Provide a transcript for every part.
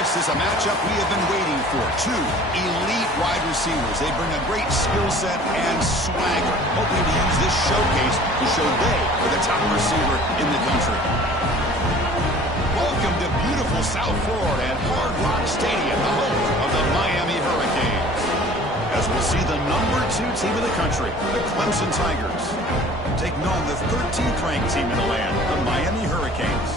This is a matchup we have been waiting for. Two elite wide receivers. They bring a great skill set and swagger, hoping to use this showcase to show they are the top receiver in the country. Welcome to beautiful South Florida at Hard Rock Stadium, the home of the Miami Hurricanes. As we'll see the #2 team in the country, the Clemson Tigers, taking on the 13th ranked team in the land, the Miami Hurricanes.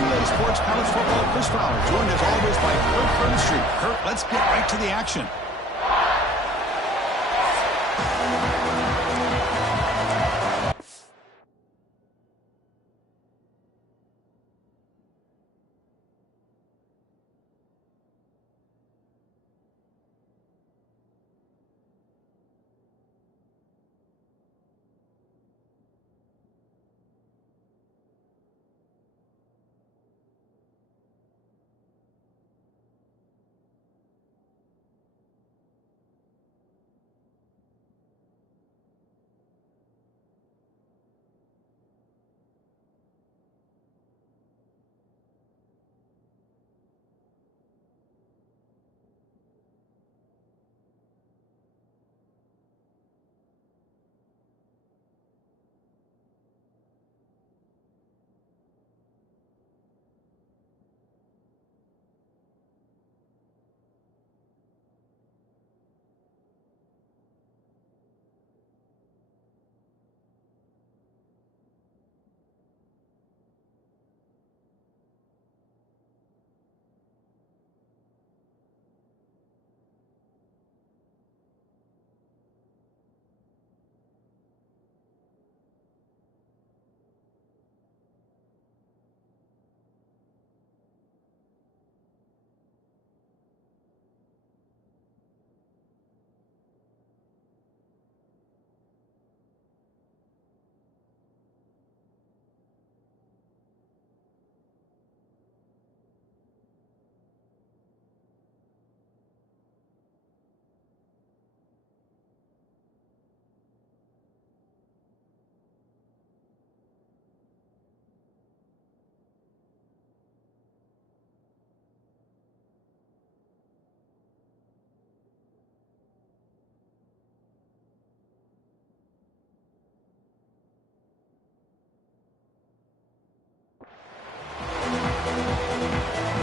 Relay Sports College Football, Chris Fowler, joined as always by Kurt Burnstreet. Kurt, let's get right to the action.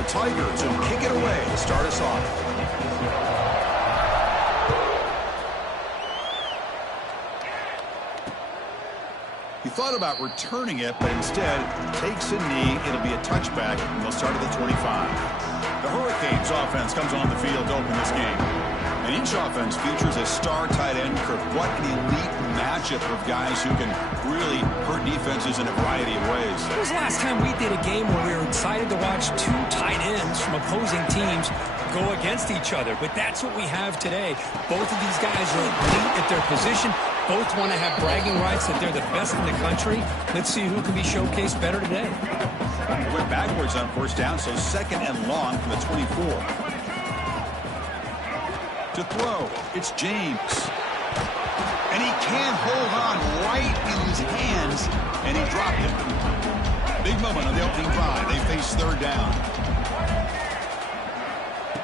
Tigers will kick it away to start us off. He thought about returning it, but instead takes a knee. It'll be a touchback, and they'll start at the 25. The Hurricanes offense comes on the field to open this game. And each offense features a star tight end. Kirk, what an elite matchup of guys who can really hurt defenses in a variety of ways. When was the last time we did a game where we were excited to watch two tight ends from opposing teams go against each other? But that's what we have today. Both of these guys are elite at their position. Both want to have bragging rights that they're the best in the country. Let's see who can be showcased better today. He went backwards on first down, so second and long from the 24. To throw, it's James. And he can't hold on right in his hands, and he dropped it. Big moment on the opening drive. They face third down.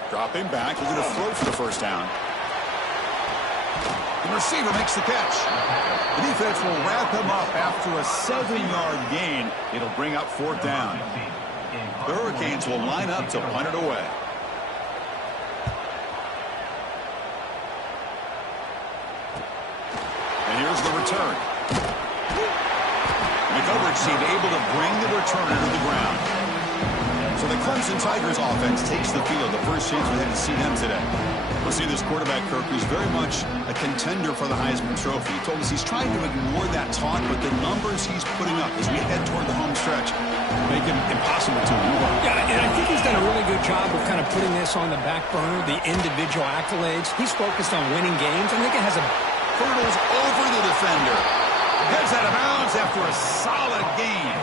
Dropping back. He's going to throw for the first down. The receiver makes the catch. The defense will wrap him up after a 7-yard gain. It'll bring up fourth down. The Hurricanes will line up to punt it away. And here's the return. The coverage team able to bring the returner to the ground. So the Clemson Tigers offense takes the field. The first chance we had to see them today. We'll see this quarterback, Kirk, who's very much a contender for the Heisman Trophy. He told us he's trying to ignore that talk, but the numbers he's putting up as we head toward the home stretch make it impossible to move on. Yeah, and I think he's done a really good job of kind of putting this on the back burner, the individual accolades. He's focused on winning games. I think it has a hurdles over the defender. Heads out of bounds after a solid gain.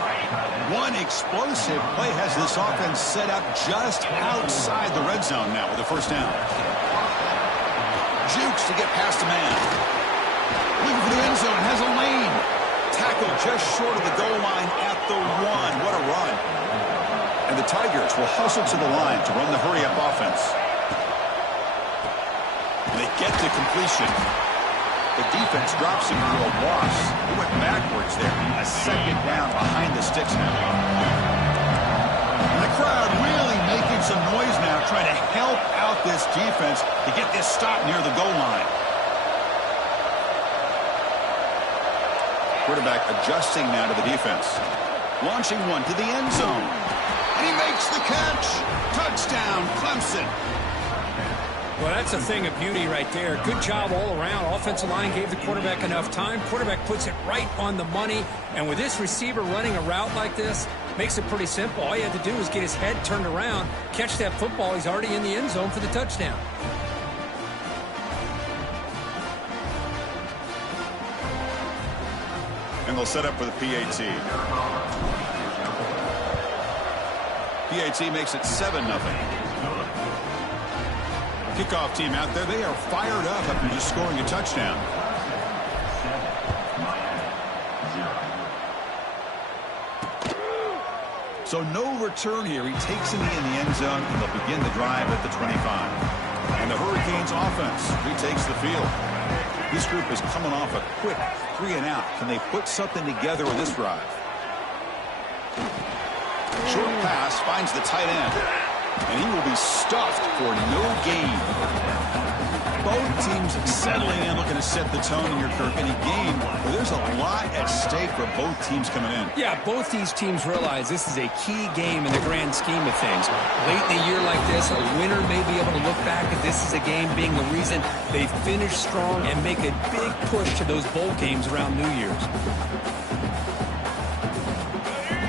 One explosive play has this offense set up just outside the red zone now with the first down. Jukes to get past a man. Looking for the end zone. Has a lane. Tackled just short of the goal line at the 1. What a run. And the Tigers will hustle to the line to run the hurry-up offense. And they get to completion. The defense drops him into a loss. He went backwards there. A second down behind the sticks now. And the crowd really making some noise now, trying to help out this defense to get this stop near the goal line. Quarterback adjusting now to the defense. Launching one to the end zone. And he makes the catch. Touchdown, Clemson. Well, that's a thing of beauty right there. Good job all around. Offensive line gave the quarterback enough time. Quarterback puts it right on the money. And with this receiver running a route like this, makes it pretty simple. All you have to do is get his head turned around, catch that football. He's already in the end zone for the touchdown. And they'll set up for the PAT. PAT makes it 7-0. Kickoff team out there. They are fired up after just scoring a touchdown. So no return here. He takes him in the end zone, and they'll begin the drive at the 25. And the Hurricanes offense retakes the field. This group is coming off a quick 3-and-out. Can they put something together with this drive? Short pass finds the tight end. And he will be stuffed for no gain. Both teams settling in, looking to set the tone in your Kirk. In a game where there's a lot at stake for both teams coming in. Yeah, both these teams realize this is a key game in the grand scheme of things. Late in a year like this, a winner may be able to look back at this as a game being the reason they finish strong and make a big push to those bowl games around New Year's.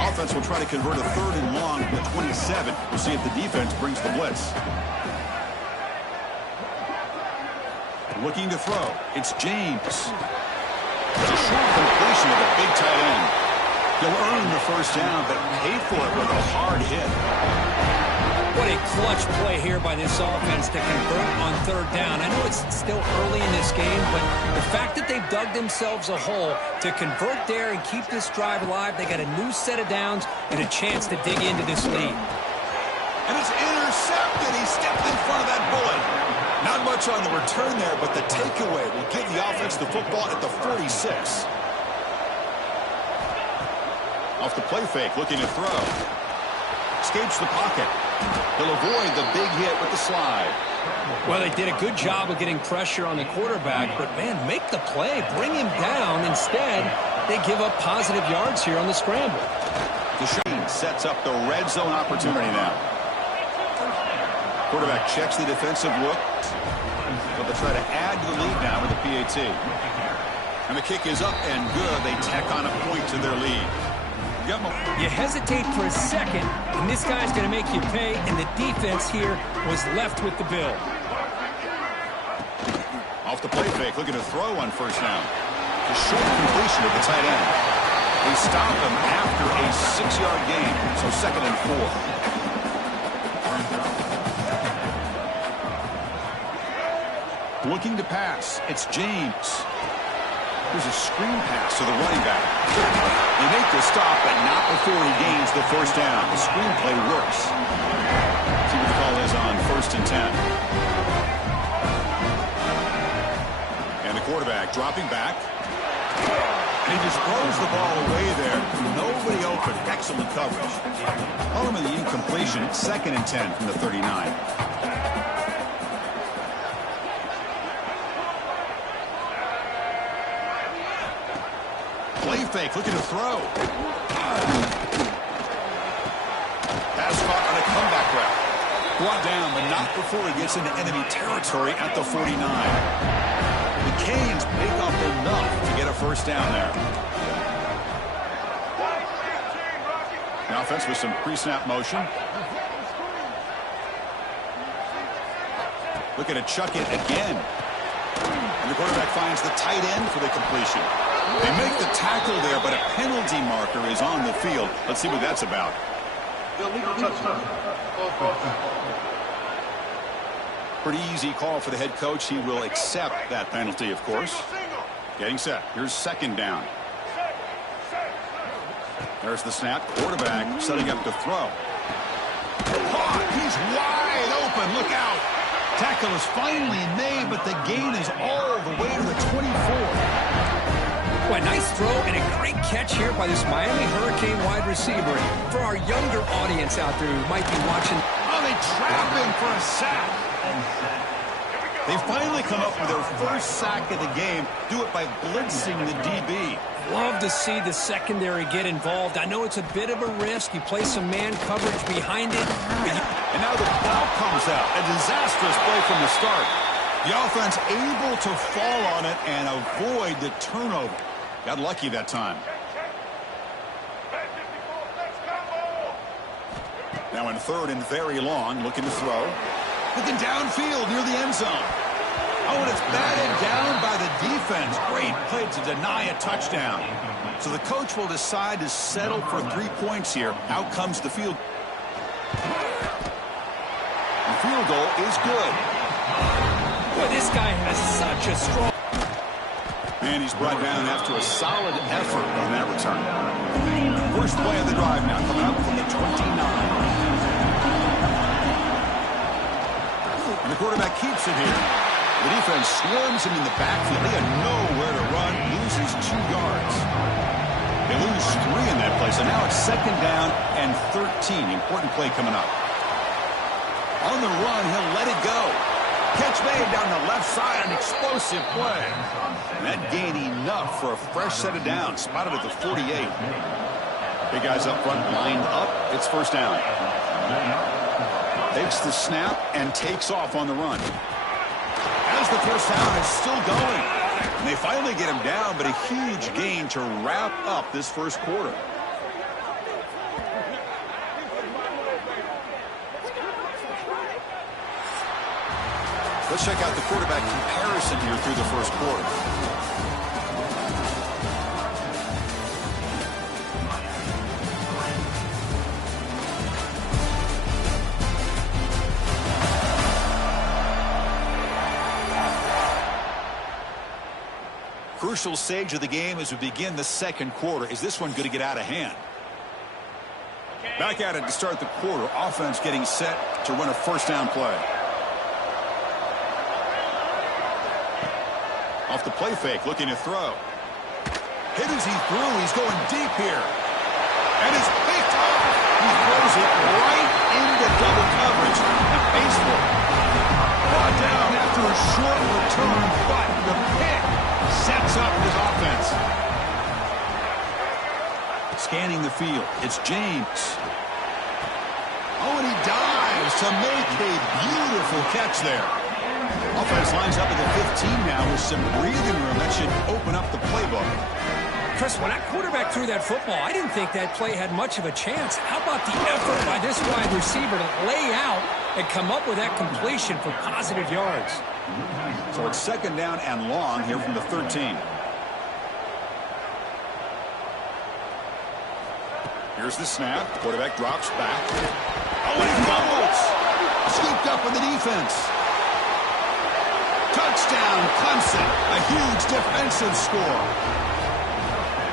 Offense will try to convert a 3rd and long from the 27. We'll see if the defense brings the blitz. Looking to throw. It's James. It's a short completion of a big tight end. He'll earn the first down, but pay for it with a hard hit. What a clutch play here by this offense to convert on 3rd down. I know it's still early in this game, but the fact that they've dug themselves a hole to convert there and keep this drive alive, they got a new set of downs and a chance to dig into this lead. And it's intercepted. He stepped in front of that bullet. Not much on the return there, but the takeaway will give the offense the football at the 46. Off the play fake, looking to throw. Escapes the pocket. He'll avoid the big hit with the slide. Well, they did a good job of getting pressure on the quarterback, but, man, make the play. Bring him down. Instead, they give up positive yards here on the scramble. Deshaun sets up the red zone opportunity now. Quarterback checks the defensive look. But they'll try to add to the lead now with the PAT. And the kick is up and good. They tack on a point to their lead. You hesitate for a second, and this guy's going to make you pay, and the defense here was left with the bill. Off the play fake, looking to throw on first down. A short completion of the tight end. They stop him after a 6-yard gain, so 2nd and 4. Looking to pass, it's James. Here's a screen pass to the running back. They make the stop, but not before he gains the first down. The screenplay works. See what the call is on 1st and 10. And the quarterback dropping back. And he just throws the ball away there. Nobody open. Excellent coverage. Following the incompletion, 2nd and 10 from the 39. Play fake, looking to throw. Pass caught on a comeback route. Brought down, but not before he gets into enemy territory at the 49. The Canes make up enough to get a first down there. The offense with some pre-snap motion. Looking to chuck it again. And the quarterback finds the tight end for the completion. They make the tackle there, but a penalty marker is on the field. Let's see what that's about. Pretty easy call for the head coach. He will accept that penalty, of course. Getting set. Here's 2nd down. There's the snap. Quarterback setting up to throw. caught. He's wide open. Look out. Tackle is finally made, but the gain is all the way to the 24. Boy, nice throw and a great catch here by this Miami Hurricane wide receiver. For our younger audience out there who might be watching. Oh, they trap him for a sack. They finally come up with their first sack of the game. Do it by blitzing the DB. Love to see the secondary get involved. I know it's a bit of a risk. You play some man coverage behind it. And now the ball comes out. A disastrous play from the start. The offense able to fall on it and avoid the turnover. Got lucky that time. Now in third and very long, looking to throw. Looking downfield near the end zone. Oh, and it's batted down by the defense. Great play to deny a touchdown. So the coach will decide to settle for 3 points here. Out comes the field. The field goal is good. Boy, this guy has such a strong... And he's brought down after a solid effort on that return. First play of the drive now coming up from the 29. And the quarterback keeps it here. The defense swarms him in the backfield. He had nowhere to run. Loses 2 yards. They lose 3 in that play. So now it's second down and 13. Important play coming up. On the run, he'll let it go. Catch made down the left side. An explosive play. And that gained enough for a fresh set of downs. Spotted at the 48. Big guys up front lined up. It's first down. Takes the snap and takes off on the run. As the first down is still going. And they finally get him down, but a huge gain to wrap up this first quarter. Let's check out the quarterback comparison here through the first quarter. Crucial stage of the game as we begin the second quarter. Is this one going to get out of hand? Back at it to start the quarter. Offense getting set to run a first down play. Off the play fake, looking to throw. Hit as he threw. He's going deep here. And it's picked off. He throws it right into double coverage. And baseball brought down after a short return, but the pick sets up his offense. Scanning the field. It's James. Oh, and he dives to make a beautiful catch there. Offense lines up at the 15 now with some breathing room. That should open up the playbook. Chris, when that quarterback threw that football, I didn't think that play had much of a chance. How about the effort by this wide receiver to lay out and come up with that completion for positive yards? So it's second down and long here from the 13. Here's the snap. Quarterback drops back. Oh, and he fumbles. Scooped up with the defense. Touchdown, Clemson. A huge defensive score.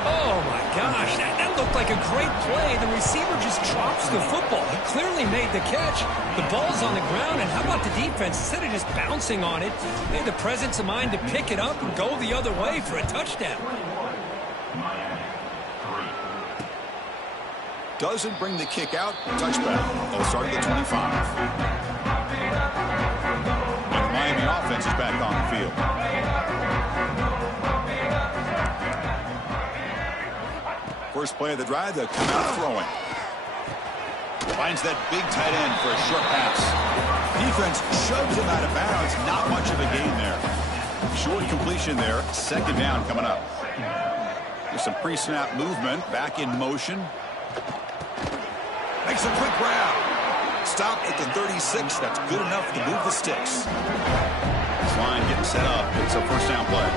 Oh, my gosh. That looked like a great play. The receiver just drops the football. He clearly made the catch. The ball's on the ground, and how about the defense? Instead of just bouncing on it, they had the presence of mind to pick it up and go the other way for a touchdown. Doesn't bring the kick out. Touchback. They'll start at the 25. And the Miami offense is back on the field. First play of the drive, they'll come out throwing. Finds that big tight end for a short pass. Defense shoves him out of bounds. Not much of a gain there. Short completion there. Second down coming up. There's some pre-snap movement. Back in motion. Makes a quick grab. Stop at the 36. That's good enough to move the sticks. This line getting set up. It's a first down play.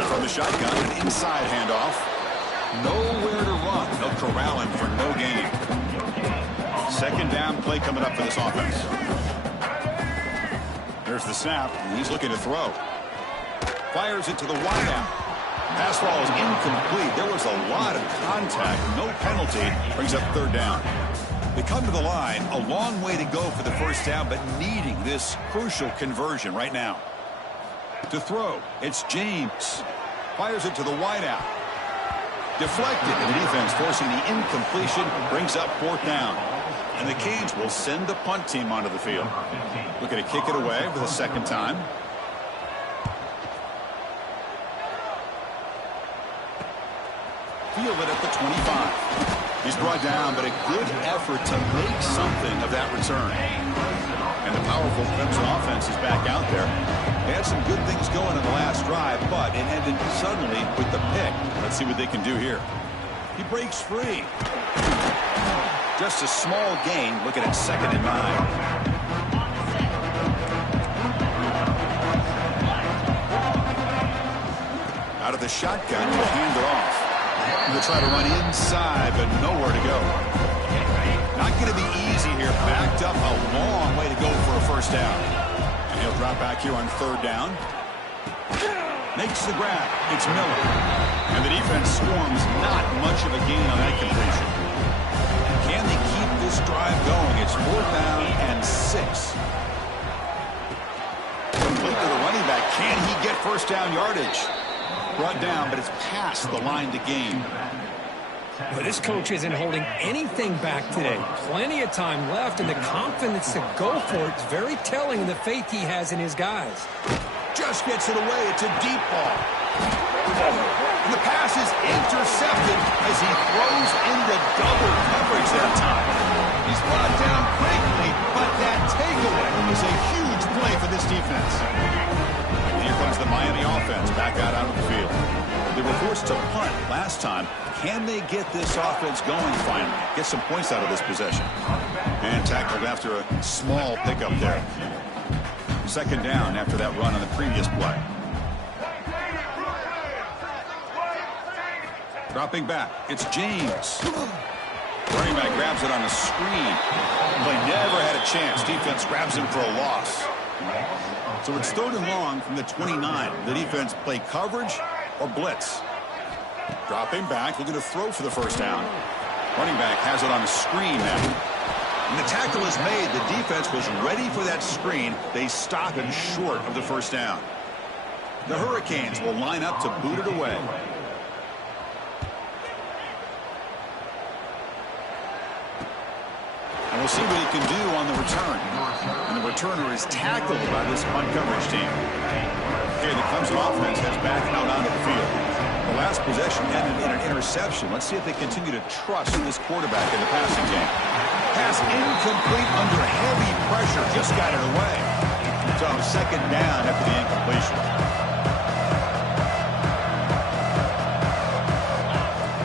From the shotgun, an inside handoff. Nowhere to run. They'll corral him for no gain. Second down play coming up for this offense. There's the snap. He's looking to throw. Fires it to the wideout. Pass ball is incomplete. There was a lot of contact. No penalty. Brings up third down. They come to the line. A long way to go for the first down, but needing this crucial conversion right now. To throw, it's James. Fires it to the wideout. Deflected, and the defense forcing the incompletion. Brings up fourth down. And the Canes will send the punt team onto the field. Looking to kick it away for the second time. Fielded at the 25. He's brought down, but a good effort to make something of that return. And the powerful Clemson offense is back out there. They had some good things going in the last drive, but it ended suddenly with the pick. Let's see what they can do here. He breaks free. Just a small gain, looking at 2nd and 9. Out of the shotgun, he'll hand it off. He'll try to run inside, but nowhere to go. Not going to be easy here. Backed up a long way to go for a first down. And he'll drop back here on third down. Makes the grab. It's Miller. And the defense swarms. Not much of a gain on that completion. Can they keep this drive going? It's fourth down and 6. Complete to the running back. Can he get first down yardage? Brought down, but it's past the line to gain. But this coach isn't holding anything back today. Plenty of time left, and the confidence to go for it is very telling of the faith he has in his guys. Just gets it away. It's a deep ball. And the pass is intercepted as he throws into double coverage that time. He's brought down quickly, but that takeaway is a huge play for this defense. And here comes the Miami offense back out onto the field. They were forced to punt last time. Can they get this offense going finally? Get some points out of this possession. And tackled after a small pickup there. Second down after that run on the previous play. Dropping back, it's James. Running back grabs it on a screen. Play never had a chance. Defense grabs him for a loss. So it's third and long from the 29. The defense play coverage or blitz. Dropping back, looking to throw for the first down. Running back has it on a screen now. And the tackle is made. The defense was ready for that screen. They stop it short of the first down. The Hurricanes will line up to boot it away. And we'll see what he can do on the return. And the returner is tackled by this punt coverage team. Okay, the Clemson offense has back out onto the field. The last possession ended in an interception. Let's see if they continue to trust this quarterback in the passing game. Pass incomplete under heavy pressure. Just got it away. So second down after the incompletion.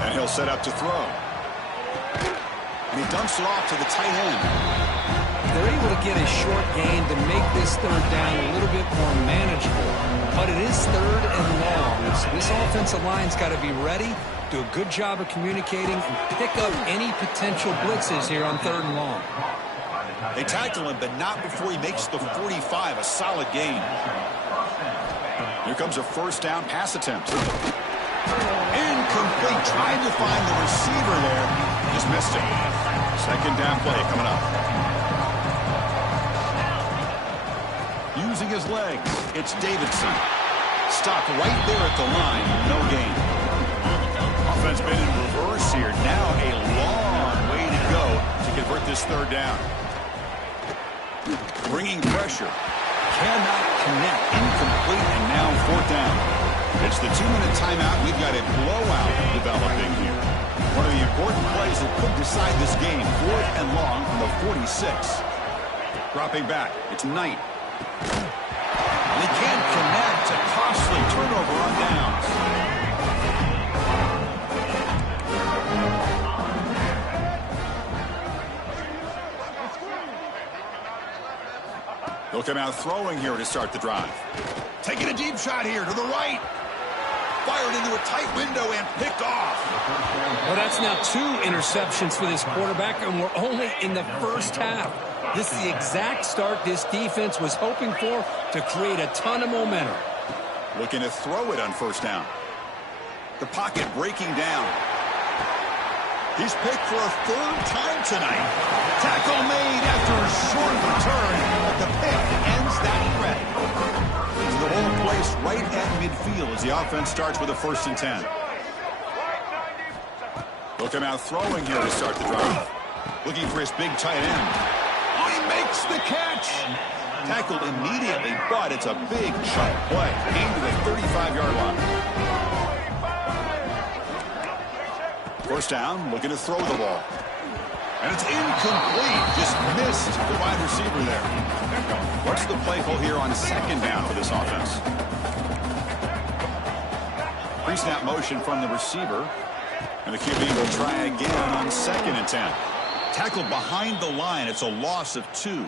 And he'll set up to throw. And he dumps it off to the tight end. They're able to get a short gain to make this third down a little bit more manageable. But it is third and long. So this offensive line's got to be ready, do a good job of communicating, and pick up any potential blitzes here on third and long. They tackle him, but not before he makes the 45, a solid gain. Here comes a first down pass attempt. Incomplete, trying to find the receiver there. Just missed it. Second down play coming up. Using his legs, it's Davidson. Stopped right there at the line, no gain. Offense been in reverse here. Now a long way to go to convert this third down. Bringing pressure. Cannot connect. Incomplete, and now fourth down. It's the 2-minute timeout. We've got a blowout developing here. One of the important plays that could decide this game. Fourth and long from the 46. Dropping back. It's Knight. They can't connect. A costly turnover on downs. They'll come out throwing here to start the drive. Taking a deep shot here to the right. Fired into a tight window and picked off. Well, that's now 2 interceptions for this quarterback, and we're only in the first half. This is the exact start this defense was hoping for to create a ton of momentum. Looking to throw it on first down. The pocket breaking down. He's picked for a third time tonight. Tackle made after a short return, but the pick ends that threat. The ball placed right at midfield as the offense starts with a 1st and 10. Looking out throwing here to start the drive. Looking for his big tight end. Oh, he makes the catch. Tackled immediately, but it's a big chunk play. Gain to the 35-yard line. 1st down, looking to throw the ball. And it's incomplete. Just missed the wide receiver there. What's the play call here on 2nd down for this offense? Pre-snap motion from the receiver. And the QB will try again on 2nd and 10. Tackled behind the line. It's a loss of 2.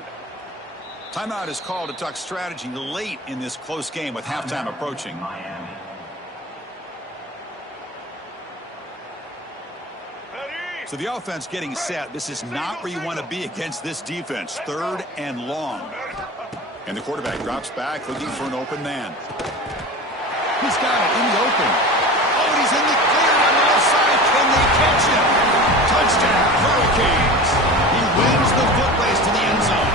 Timeout is called to talk strategy late in this close game with halftime approaching. So the offense getting set. This is not where you want to be against this defense. 3rd and long. And the quarterback drops back looking for an open man. He's got it in the open. Oh, he's in the clear on the left side. Can they catch him? Touchdown, Hurricanes. He wins the foot race to the end zone.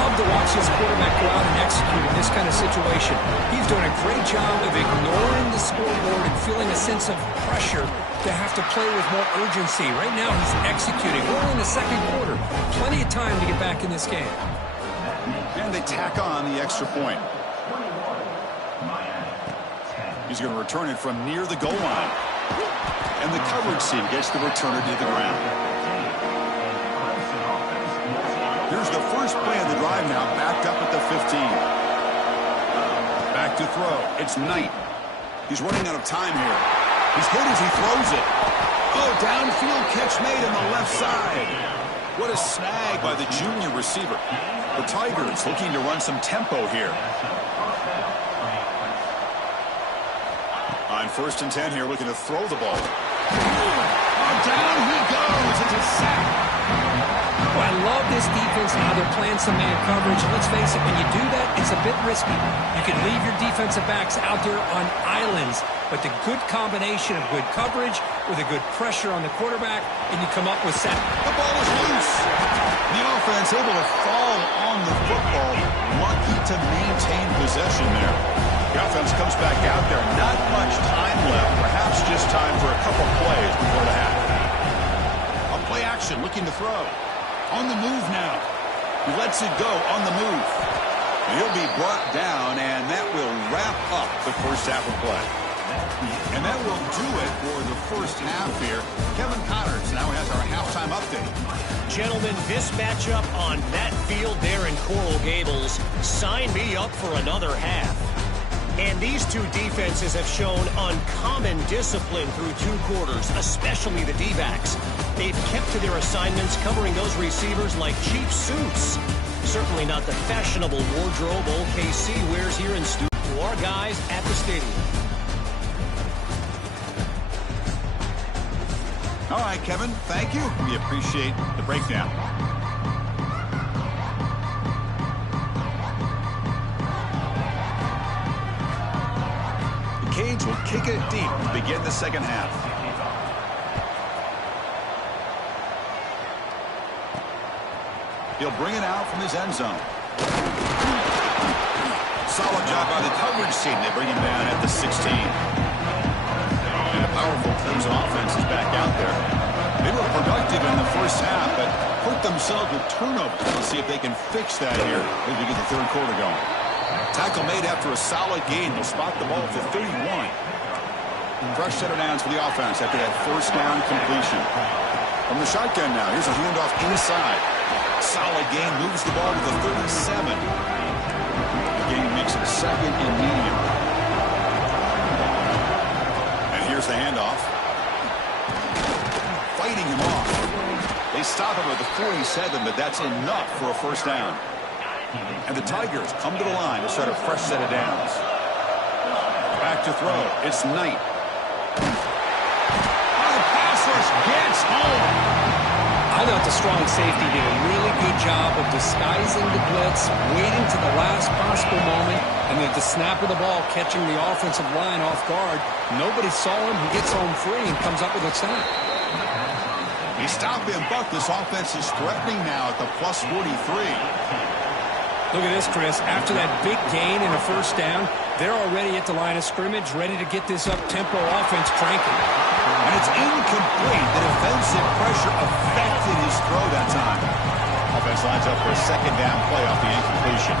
Love to watch this quarterback go out and execute in this kind of situation. He's doing a great job of ignoring the scoreboard and feeling a sense of pressure to have to play with more urgency. Right now he's executing. We're in the 2nd quarter. Plenty of time to get back in this game. And they tack on the extra point. He's going to return it from near the goal line. And the coverage team gets the returner to the ground. Here's the first play of the drive now, backed up at the 15. Back to throw. It's Knight. He's running out of time here. He's hit as he throws it. Oh, downfield catch made on the left side. What a snag by the junior receiver. The Tigers looking to run some tempo here. On 1st and 10 here, looking to throw the ball. Oh, down he goes. It's a sack. Oh, I love this defense, how they're playing some man coverage. Let's face it, when you do that, it's a bit risky. You can leave your defensive backs out there on islands, but the good combination of good coverage with a good pressure on the quarterback, and you come up with sack. The ball is loose. The offense able to fall on the football, lucky to maintain possession there. The offense comes back out there. Not much time left. Perhaps just time for a couple plays before the half. On play action, looking to throw. On the move now. He lets it go on the move. And he'll be brought down, and that will wrap up the 1st half of play. And that will do it for the 1st half here. Kevin Connors now has our halftime update. Gentlemen, this matchup on that field there in Coral Gables, sign me up for another half. And these two defenses have shown uncommon discipline through 2 quarters, especially the D-backs. They've kept to their assignments, covering those receivers like cheap suits. Certainly not the fashionable wardrobe OKC wears here in studio to our guys at the stadium. All right, Kevin, thank you. We appreciate the breakdown. Canes will kick it deep to begin the 2nd half. He'll bring it out from his end zone. Solid job by the coverage team. They bring him down at the 16. And a powerful Clemson offense is back out there. They were productive in the 1st half, but hurt themselves with turnovers. Let's see if they can fix that here as we get the 3rd quarter going. Tackle made after a solid gain. They'll spot the ball at the 31. Fresh set of downs for the offense after that 1st down completion. From the shotgun now, here's a handoff inside. Solid gain, moves the ball to the 37. The gain makes it 2nd and medium. And here's the handoff. Fighting him off. They stop him at the 47, but that's enough for a 1st down. And the Tigers come to the line to start a fresh set of downs. Back to throw. It's Knight. Oh, the pass rush gets home. I thought the strong safety did a really good job of disguising the blitz, waiting to the last possible moment, and then at the snap of the ball, catching the offensive line off guard. Nobody saw him. He gets home free and comes up with a sack. He stopped him, but this offense is threatening now at the plus 43. Look at this, Chris. After that big gain and a first down, they're already at the line of scrimmage, ready to get this up-tempo offense cranking. And it's incomplete. The defensive pressure affected his throw that time. Offense lines up for a second down play off the incompletion.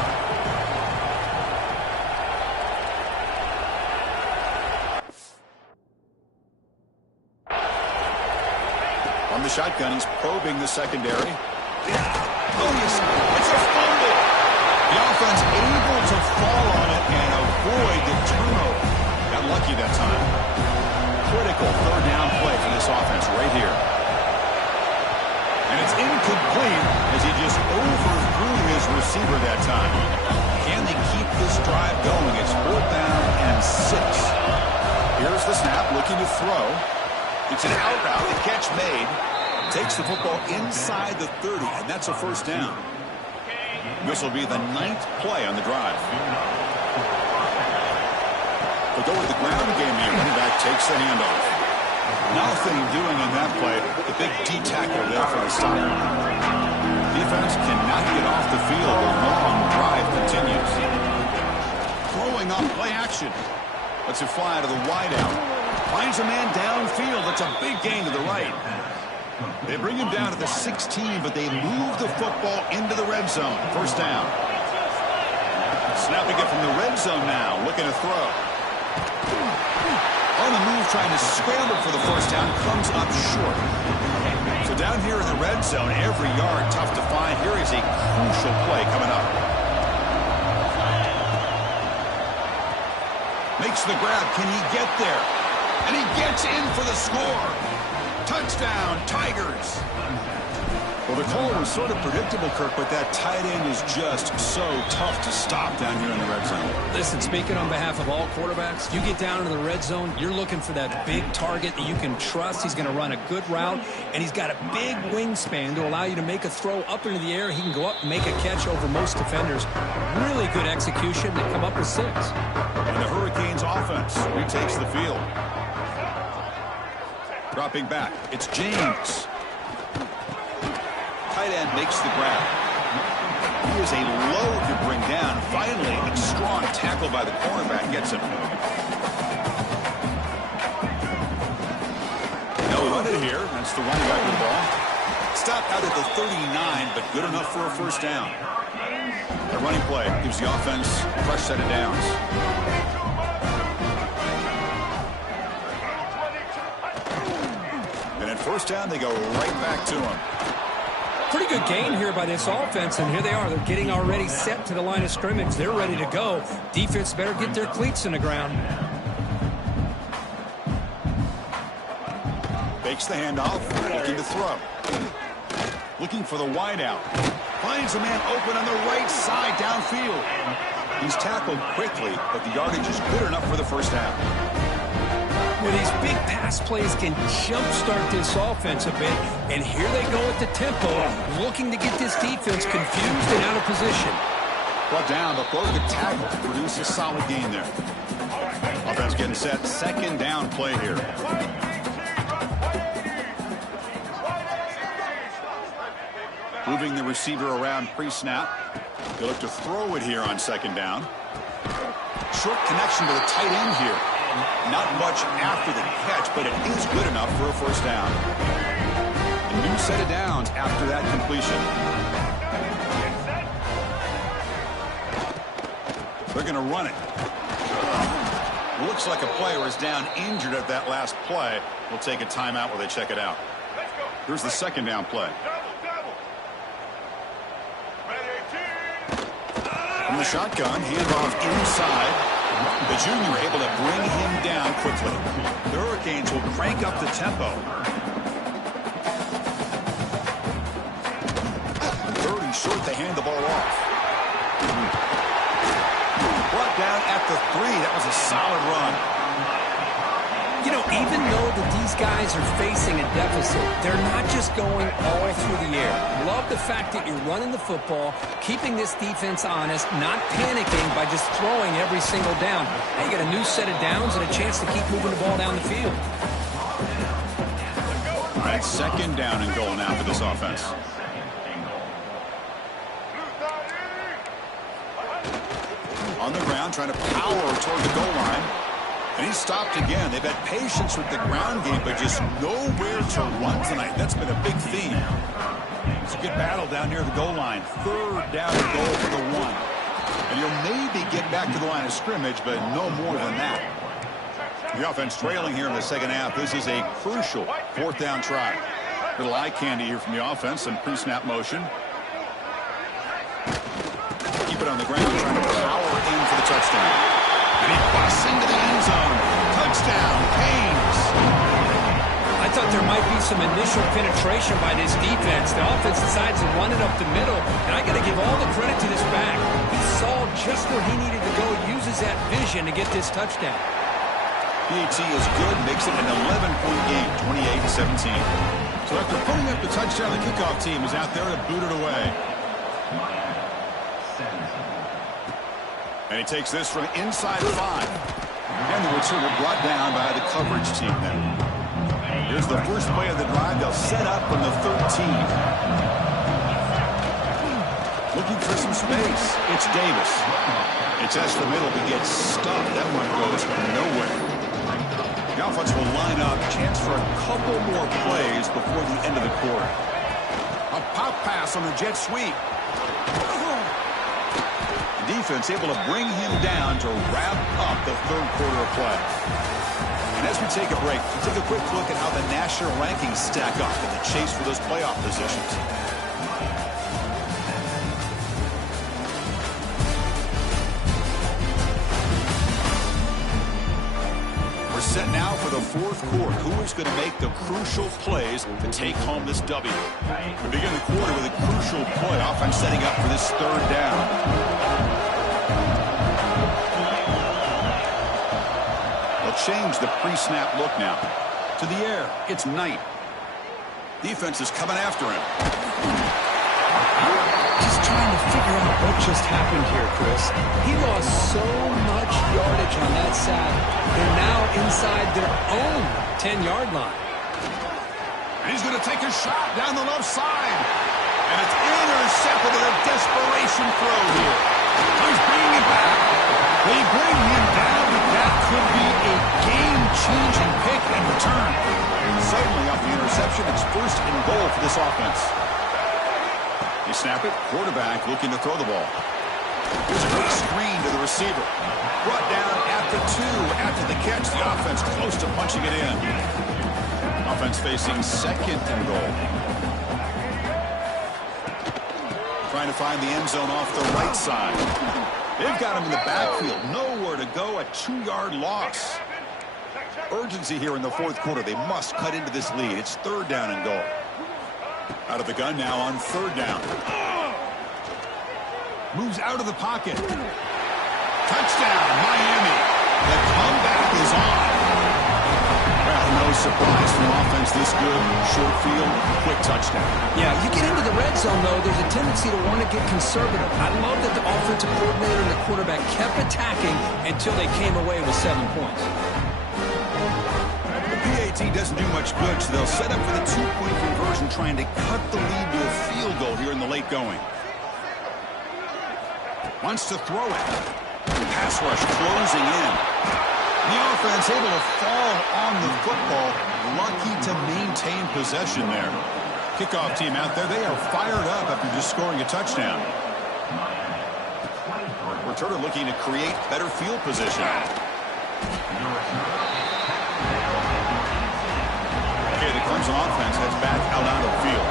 On the shotgun, he's probing the secondary. Oh, yes, it's a fumble. The offense able to fall on it and avoid the turnover. Got lucky that time. Critical third down play for this offense right here. And it's incomplete as he just overthrew his receiver that time. Can they keep this drive going? It's 4th down and 6. Here's the snap, looking to throw. It's an out route. The catch made. Takes the football inside the 30, and that's a first down. This will be the 9th play on the drive. They'll go with the ground game here. Running back takes the handoff. Nothing doing on that play. The big D tackle there for the stop. Defense cannot get off the field. The long drive continues. Throwing on play action. Lets it fly to the wideout. Finds a man downfield. That's a big gain to the right. They bring him down to the 16, but they move the football into the red zone. First down. Snapping it from the red zone now. Looking to throw. On the move, trying to scramble for the first down. Comes up short. So down here in the red zone, every yard tough to find. Here is a crucial play coming up. Makes the grab. Can he get there? And he gets in for the score. Touchdown, Tigers. Well, the call was sort of predictable, Kirk, but that tight end is just so tough to stop down here in the red zone. Listen, speaking on behalf of all quarterbacks, you get down into the red zone, you're looking for that big target that you can trust. He's going to run a good route, and he's got a big wingspan to allow you to make a throw up into the air. He can go up and make a catch over most defenders. Really good execution. They come up with 6. And the Hurricanes offense retakes the field. Dropping back, it's James. Tight end makes the grab. He is a load to bring down. Finally, a strong tackle by the cornerback gets him. No run it here. That's the running back of the ball. Stopped out at the 39, but good enough for a first down. The running play gives the offense a fresh set of downs. And at first down, they go right back to him. Pretty good gain here by this offense, and here they are. They're getting already set to the line of scrimmage. They're ready to go. Defense better get their cleats in the ground. Fakes the handoff, looking to throw. Looking for the wideout. Finds a man open on the right side downfield. He's tackled quickly, but the yardage is good enough for the first down. Well, these big pass plays can jumpstart this offense a bit, and here they go at the tempo, looking to get this defense confused and out of position. Brought down, but both the tackle to produce a solid gain there. Offense getting set, second down play here. Moving the receiver around pre-snap. They look to throw it here on second down. Short connection to the tight end here. Not much after the catch, but it is good enough for a first down. A new set of downs after that completion. They're going to run it. Looks like a player is down injured at that last play. We'll take a timeout while they check it out. Here's the second down play. From the shotgun, handoff inside. The junior able to bring him down quickly. The Hurricanes will crank up the tempo. 30 short to hand the ball off. Brought down at the 3. That was a solid run. You know, even though that these guys are facing a deficit, they're not just going all through the air. Love the fact that you're running the football, keeping this defense honest, not panicking by just throwing every single down. Now you got a new set of downs and a chance to keep moving the ball down the field. All right, second down and goal now for this offense. On the ground, trying to power toward the goal line. And he's stopped again. They've had patience with the ground game, but just nowhere to run tonight. That's been a big theme. It's a good battle down near the goal line. Third down and goal for the one. And you'll maybe get back to the line of scrimmage, but no more than that. The offense trailing here in the second half. This is a crucial fourth down try. Little eye candy here from the offense. Some pre-snap motion. Keep it on the ground, trying to power in for the touchdown. And he busts into the end zone. Touchdown, Haynes. I thought there might be some initial penetration by this defense. The offense decides to run it up the middle, and I got to give all the credit to this back. He saw just where he needed to go, uses that vision to get this touchdown. PAT is good, makes it an 11-point game, 28-17. So after putting up the touchdown, the kickoff team is out there to boot it away. And he takes this from inside 5. And the returner brought down by the coverage team there. Here's the first play of the drive. They'll set up from the 13. Looking for some space. It's Davis. It's S the middle, but gets stuck. That one goes nowhere. The offense will line up. Chance for a couple more plays before the end of the quarter. A pop pass on the jet sweep. Defense able to bring him down to wrap up the third quarter of play. And as we take a break, we'll take a quick look at how the national rankings stack up in the chase for those playoff positions. We're set now for the fourth quarter. Who is going to make the crucial plays to take home this W? We begin the quarter with a crucial play. Offense setting up for this third down. Change the pre-snap look now. To the air, it's Knight. Defense is coming after him. Just trying to figure out what just happened here, Chris. He lost so much yardage on that side. They're now inside their own 10-yard line. And he's going to take a shot down the left side. And it's intercepted in a desperation throw here. He's bringing it back. They bring him down, but that could be a game-changing pick and return. Suddenly, off the interception, it's first and goal for this offense. They snap it. Quarterback looking to throw the ball. Here's a quick screen to the receiver. Brought down at the 2 after the catch. The offense close to punching it in. Offense facing second and goal. Trying to find the end zone off the right side. They've got him in the backfield. Nowhere to go. A 2-yard loss. Urgency here in the fourth quarter. They must cut into this lead. It's third down and goal. Out of the gun now on third down. Moves out of the pocket. Touchdown, Miami. The comeback is on. Well, no surprise from offense this good. Short field, quick touchdown. Yeah, you get into the red zone, though, there's a tendency to want to get conservative. I love that the offensive coordinator and the quarterback kept attacking until they came away with 7 points. The PAT doesn't do much good, so they'll set up for the 2-point conversion, trying to cut the lead to a field goal here in the late going. Wants to throw it. Pass rush closing in. The offense able to fall on the football. Lucky to maintain possession there. Kickoff team out there. They are fired up after just scoring a touchdown. Returner looking to create better field position. Okay, the Clemson offense heads back out onto the field.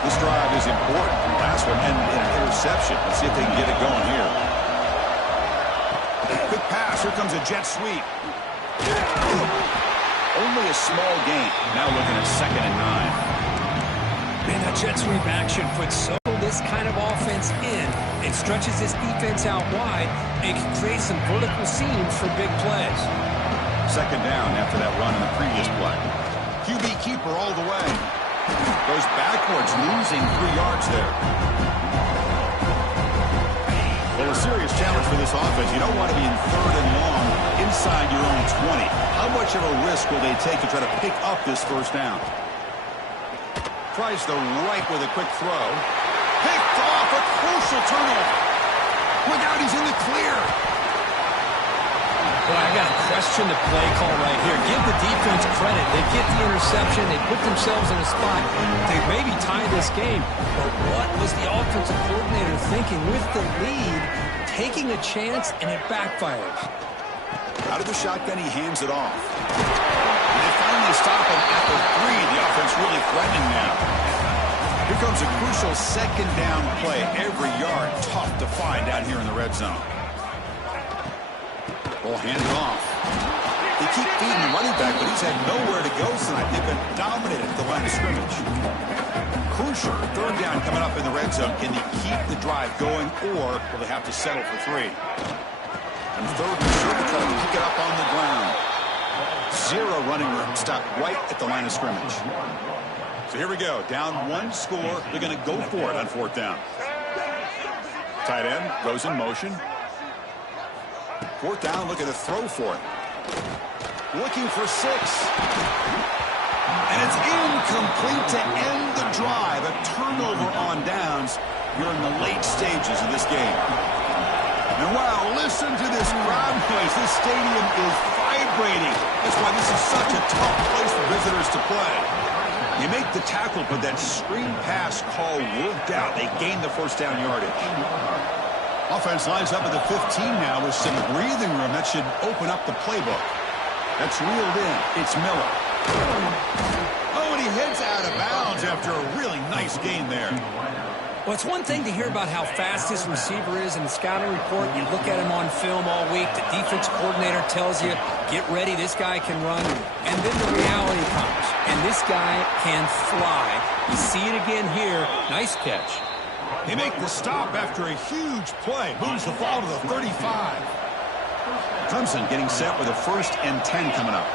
This drive is important. Last one ended in an interception. Let's see if they can get it going here. Quick pass. Here comes a jet sweep. Only a small gain. Now looking at 2nd and 9. Man, that jet sweep action puts this kind of offense in and stretches this defense out wide and can create some vertical seams for big plays. Second down after that run in the keeper all the way. Goes backwards, losing 3 yards there. Well, a serious challenge for this offense. You don't want to be in 3rd and long inside your own 20. How much of a risk will they take to try to pick up this first down? Tries the right with a quick throw. Picked off, a crucial turnover. Look out, he's in the clear. Well, I got to question the play call right here. Give the defense credit. They get the interception. They put themselves in a spot to maybe tie this game. But what was the offensive coordinator thinking with the lead, taking a chance, and it backfires? Out of the shotgun, he hands it off. And they finally stop him at the 3. The offense really threatening now. Here comes a crucial 2nd down play. Every yard tough to find down here in the red zone. Ball handed off. They keep feeding the running back, but he's had nowhere to go tonight. They've been dominated at the line of scrimmage. Crucial 3rd down coming up in the red zone. Can they keep the drive going, or will they have to settle for 3? And 3rd and short to try to pick it up on the ground. 0 running room. Stop right at the line of scrimmage. So here we go. Down 1 score. They're going to go for it on 4th down. Tight end goes in motion. 4th down, looking to throw for it. Looking for 6. And it's incomplete to end the drive. A turnover on downs here in the late stages of this game. And wow, listen to this crowd noise. This stadium is vibrating. That's why this is such a tough place for visitors to play. You make the tackle, but that screen pass call worked out. They gained the 1st down yardage. Offense lines up at the 15 now with some breathing room. That should open up the playbook. That's reeled in. It's Miller. Oh, and he heads out of bounds after a really nice gain there. Well, it's one thing to hear about how fast this receiver is in the scouting report. You look at him on film all week. The defense coordinator tells you, get ready, this guy can run. And then the reality comes. And this guy can fly. You see it again here. Nice catch. They make the stop after a huge play. Moves the ball to the 35. Clemson getting set with a 1st and 10 coming up.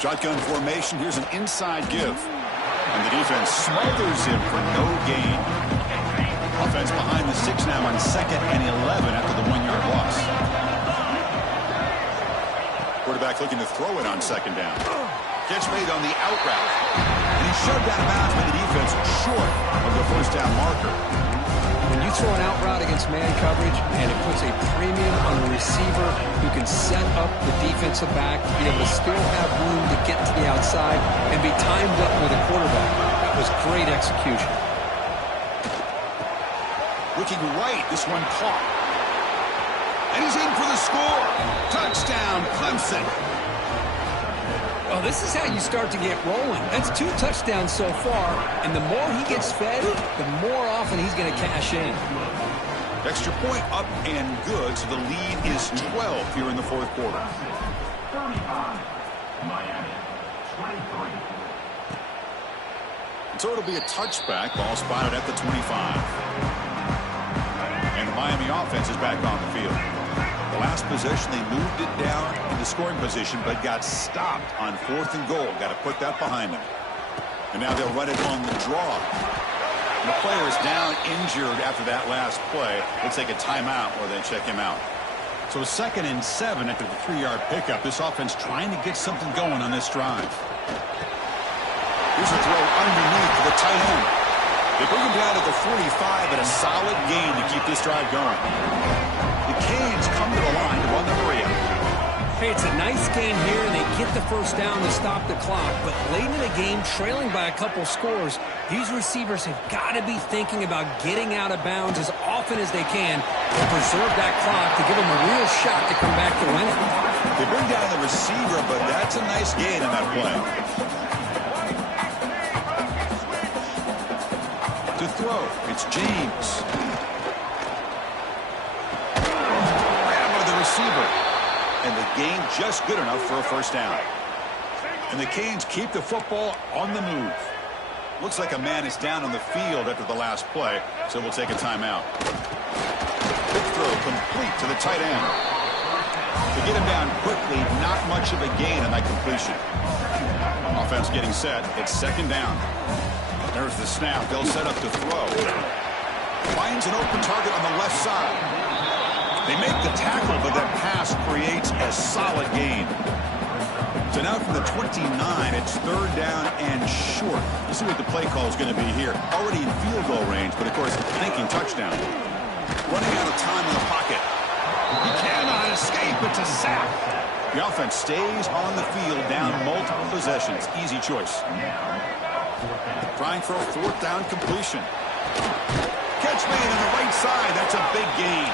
Shotgun formation. Here's an inside give. And the defense smothers him for no gain. Offense behind the 6 now on 2nd and 11 after the 1-yard loss. Quarterback looking to throw it on 2nd down. Catch made on the out route. And he's shoved out of bounds by the defense short of the 1st down marker. When you throw an out route against man coverage, and it puts a premium on the receiver who can set up the defensive back to be able to still have room to get to the outside and be timed up with a quarterback. That was great execution. Looking right, this one caught. And he's in for the score. Touchdown, Clemson. Well, this is how you start to get rolling. That's 2 touchdowns so far, and the more he gets fed, the more often he's going to cash in. Extra point up and good, so the lead is 12 here in the 4th quarter. So it'll be a touchback. Ball spotted at the 25. And the Miami offense is back on the field. The last possession, they moved it down in the scoring position, but got stopped on 4th and goal. Got to put that behind them. And now they'll run it on the draw. And the player is down injured after that last play. They'll take a timeout or they check him out. So 2nd and 7 after the 3-yard pickup. This offense trying to get something going on this drive. Here's a throw underneath to the tight end. They bring him down at the 45, and a solid gain to keep this drive going. The Canes come to the line to run the Maria. Hey, it's a nice game here, and they get the 1st down to stop the clock. But late in the game, trailing by a couple scores, these receivers have got to be thinking about getting out of bounds as often as they can to preserve that clock to give them a real shot to come back to win it. They bring down the receiver, but that's a nice gain on that play. To throw, it's James. Grab by the receiver. And the gain just good enough for a 1st down. And the Canes keep the football on the move. Looks like a man is down on the field after the last play, so we'll take a timeout. Quick throw complete to the tight end. To get him down quickly, not much of a gain on that completion. Offense getting set. It's second down. There's the snap. They'll set up to throw. Finds an open target on the left side. They make the tackle, but that pass creates a solid gain. So now from the 29, it's third down and short. Let's see what the play call is going to be here. Already in field goal range, but of course, thinking touchdown. Running out of time in the pocket. He cannot escape. It's a sack. The offense stays on the field down multiple possessions. Easy choice. Trying for a fourth down completion. Catch made on the right side. That's a big gain.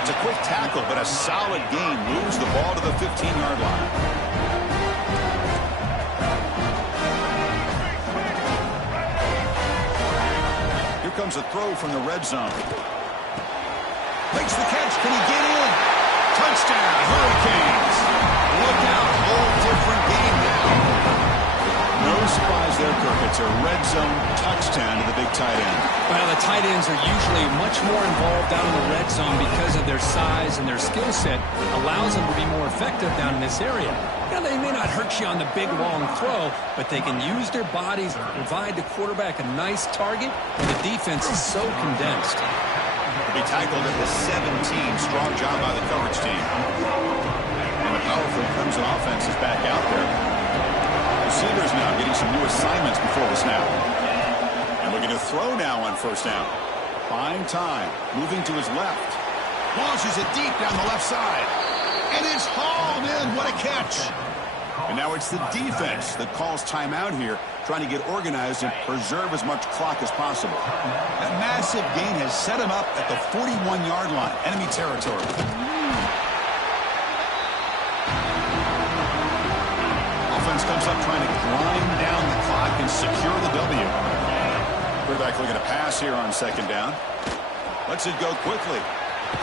It's a quick tackle, but a solid gain. Moves the ball to the 15-yard line. Here comes a throw from the red zone. Makes the catch. Can he get in? Touchdown, Hurricanes. Look out. Whole different game now. No surprise there, Kirk. It's a red zone touchdown to the big tight end. Well, the tight ends are usually much more involved down in the red zone because of their size and their skill set allows them to be more effective down in this area. Now, they may not hurt you on the big, long throw, but they can use their bodies to provide the quarterback a nice target, and the defense is so condensed. Be tackled at the 17. Strong job by the coverage team. And the powerful Clemson offense is back out there. Receivers now getting some new assignments before the snap. And looking to throw now on first down. Buying time. Moving to his left. Launches it deep down the left side. And it's hauled in. What a catch. And now it's the defense that calls timeout here, trying to get organized and preserve as much clock as possible. That massive gain has set him up at the 41-yard line, enemy territory. Offense comes up trying to grind down the clock and secure the W. Quarterback looking to pass here on second down. Lets it go quickly.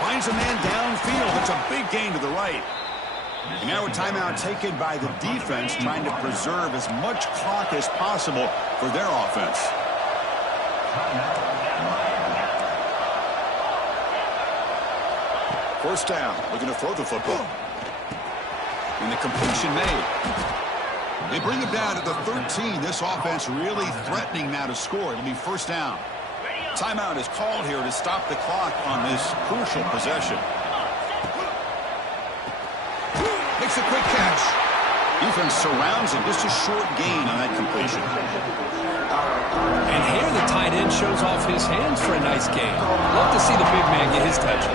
Finds a man downfield. It's a big gain to the right. And now a timeout taken by the defense, trying to preserve as much clock as possible for their offense. First down, looking to throw the football. And the completion made. They bring it down to the 13. This offense really threatening now to score. It'll be first down. Timeout is called here to stop the clock on this crucial possession. Makes a quick catch. Defense surrounds him. Just a short gain on that completion. And here the tight end shows off his hands for a nice gain. Love to see the big man get his touches.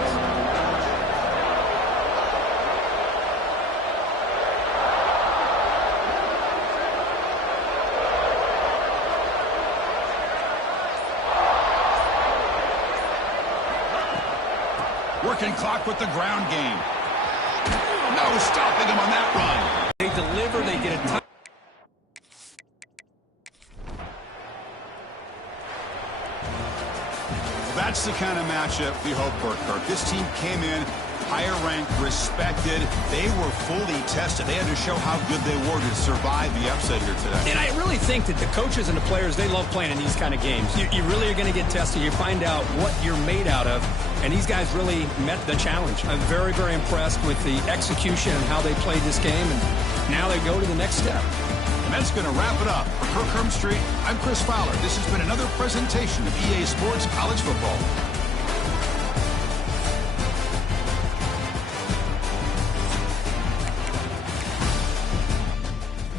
Working clock with the ground game. No stopping him on that run. They deliver, they get a touchdown. That's the kind of matchup we hope for, Kirk. This team came in higher ranked, respected. They were fully tested. They had to show how good they were to survive the upset here today. And I really think that the coaches and the players, they love playing in these kind of games. You really are going to get tested. You find out what you're made out of. And these guys really met the challenge. I'm very, very impressed with the execution and how they played this game. And now they go to the next step. And that's going to wrap it up. For Kirk Street, I'm Chris Fowler. This has been another presentation of EA Sports College Football.